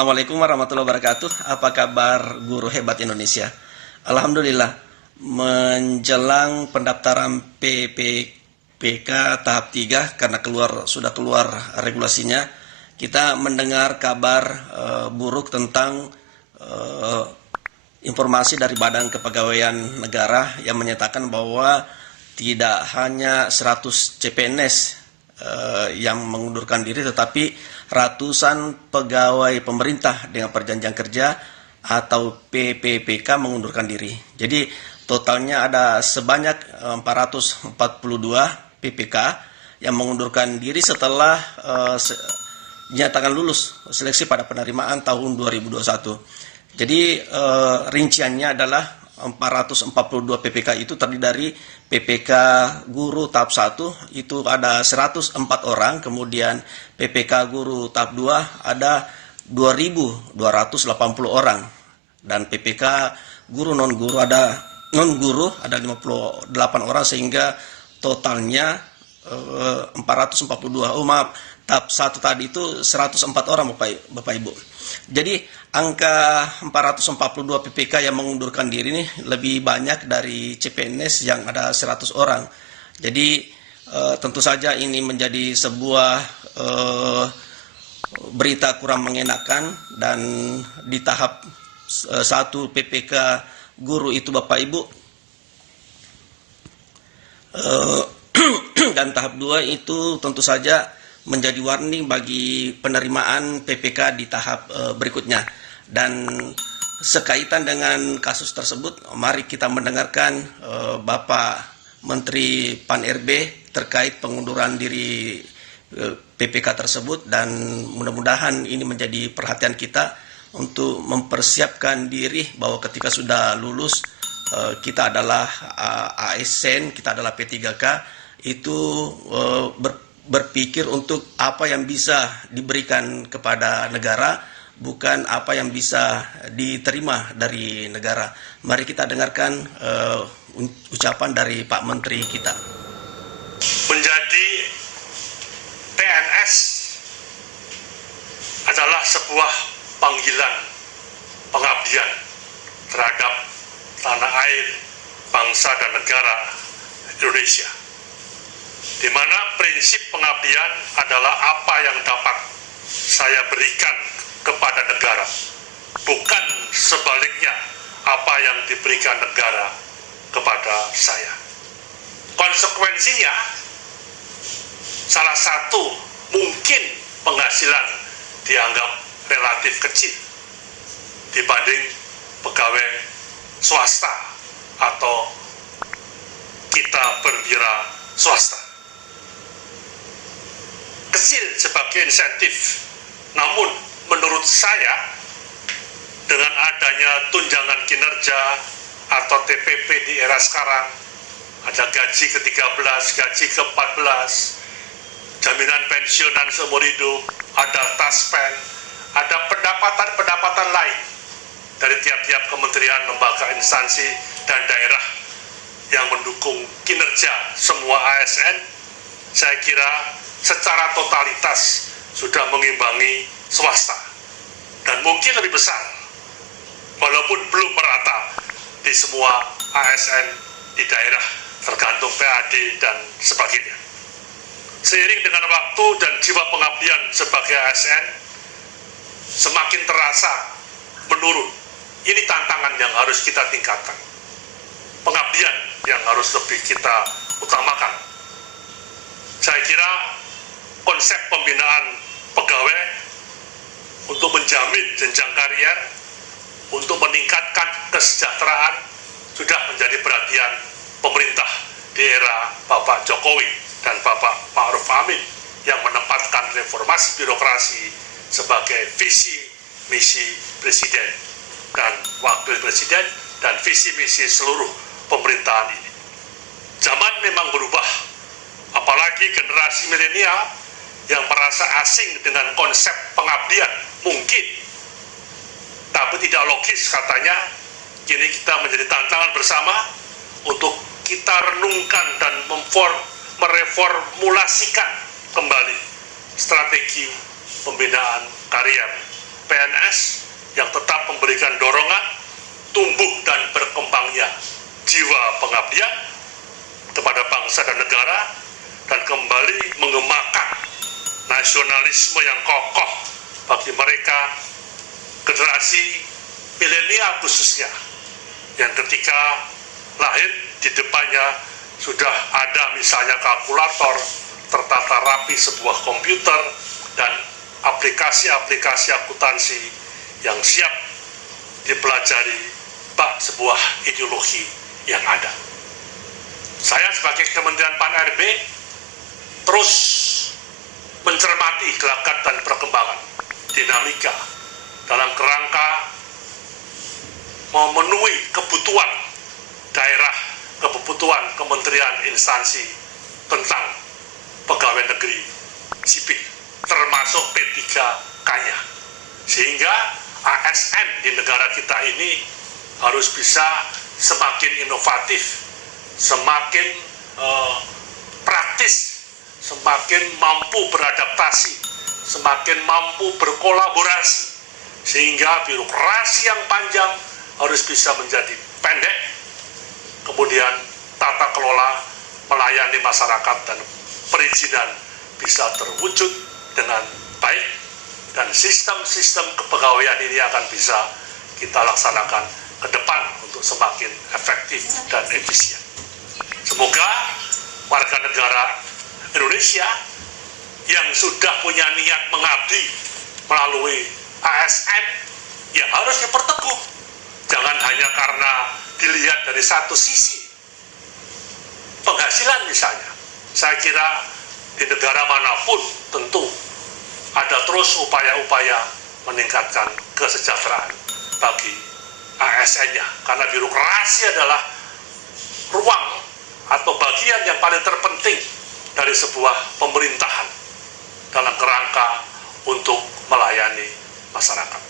Assalamualaikum warahmatullahi wabarakatuh. Apa kabar guru hebat Indonesia? Alhamdulillah, menjelang pendaftaran PPPK tahap 3 karena sudah keluar regulasinya, kita mendengar kabar buruk tentang informasi dari Badan Kepegawaian Negara yang menyatakan bahwa tidak hanya 100 CPNS yang mengundurkan diri, tetapi ratusan pegawai pemerintah dengan perjanjian kerja atau PPPK mengundurkan diri. Jadi totalnya ada sebanyak 442 PPK yang mengundurkan diri setelah dinyatakan lulus seleksi pada penerimaan tahun 2021. Jadi rinciannya adalah 442 PPK itu terdiri dari PPK guru tahap 1 itu ada 104 orang, kemudian PPK guru tahap 2 ada 2.280 orang, dan PPK guru non-guru ada 58 orang, sehingga totalnya 442. Tahap 1 tadi itu 104 orang Bapak Ibu. Jadi angka 442 PPK yang mengundurkan diri ini lebih banyak dari CPNS yang ada 100 orang. Jadi tentu saja ini menjadi sebuah berita kurang mengenakan, dan di tahap 1 PPK guru itu Bapak Ibu, dan tahap 2 itu tentu saja menjadi warning bagi penerimaan PPK di tahap berikutnya. Dan sekaitan dengan kasus tersebut, mari kita mendengarkan Bapak Menteri Pan-RB terkait pengunduran diri PPK tersebut, dan mudah-mudahan ini menjadi perhatian kita untuk mempersiapkan diri bahwa ketika sudah lulus kita adalah ASN, kita adalah P3K, itu berpikir untuk apa yang bisa diberikan kepada negara, bukan apa yang bisa diterima dari negara. Mari kita dengarkan ucapan dari Pak Menteri kita. Menjadi PNS adalah sebuah panggilan pengabdian terhadap tanah air, bangsa dan negara Indonesia, di mana prinsip pengabdian adalah apa yang dapat saya berikan kepada negara, bukan sebaliknya apa yang diberikan negara kepada saya. Konsekuensinya, salah satu mungkin penghasilan dianggap relatif kecil dibanding pegawai swasta atau kita berwira swasta. Kecil sebagai insentif, namun menurut saya dengan adanya tunjangan kinerja atau TPP di era sekarang, ada gaji ke-13, gaji ke-14, jaminan pensiunan seumur hidup, ada taspen, ada pendapatan-pendapatan lain dari tiap-tiap kementerian, lembaga, instansi, dan daerah yang mendukung kinerja semua ASN, saya kira secara totalitas sudah mengimbangi swasta, dan mungkin lebih besar, walaupun belum merata di semua ASN di daerah, tergantung PAD dan sebagainya. Seiring dengan waktu dan jiwa pengabdian sebagai ASN semakin terasa menurun. Ini tantangan yang harus kita tingkatkan, pengabdian yang harus lebih kita utamakan. Saya kira konsep pembinaan pegawai untuk menjamin jenjang karier, untuk meningkatkan kesejahteraan sudah menjadi perhatian pemerintah di era Bapak Jokowi dan Bapak Ma'ruf Amin yang menempatkan reformasi birokrasi sebagai visi misi Presiden dan Wakil Presiden dan visi misi seluruh pemerintahan ini. Zaman memang berubah, apalagi generasi milenial yang merasa asing dengan konsep pengabdian mungkin, tapi tidak logis katanya. Kini kita menjadi tantangan bersama untuk kita renungkan dan mereformulasikan kembali strategi pembinaan karier PNS yang tetap memberikan dorongan tumbuh dan berkembangnya jiwa pengabdian kepada bangsa dan negara, dan kembali mengemakan nasionalisme yang kokoh bagi mereka generasi milenial khususnya, yang ketika lahir di depannya sudah ada misalnya kalkulator, tertata rapi sebuah komputer, dan aplikasi-aplikasi akuntansi yang siap dipelajari bak sebuah ideologi yang ada. Saya sebagai Kementerian Pan-RB terus mencermati gelagat dan perkembangan dinamika dalam kerangka memenuhi kebutuhan daerah, kebutuhan kementerian instansi tentang pegawai negeri sipil, termasuk P3K-nya. Sehingga ASN di negara kita ini harus bisa semakin inovatif, semakin praktis, semakin mampu beradaptasi, semakin mampu berkolaborasi, sehingga birokrasi yang panjang harus bisa menjadi pendek, kemudian tata kelola melayani masyarakat dan perizinan bisa terwujud dengan baik, dan sistem-sistem kepegawaian ini akan bisa kita laksanakan ke depan untuk semakin efektif dan efisien. Semoga warga negara Indonesia yang sudah punya niat mengabdi melalui ASN ya harus diperteguh. Jangan hanya karena dilihat dari satu sisi penghasilan misalnya. Saya kira di negara manapun tentu ada terus upaya-upaya meningkatkan kesejahteraan bagi ASN-nya, karena birokrasi adalah ruang atau bagian yang paling terpenting dari sebuah pemerintahan dalam kerangka untuk melayani masyarakat.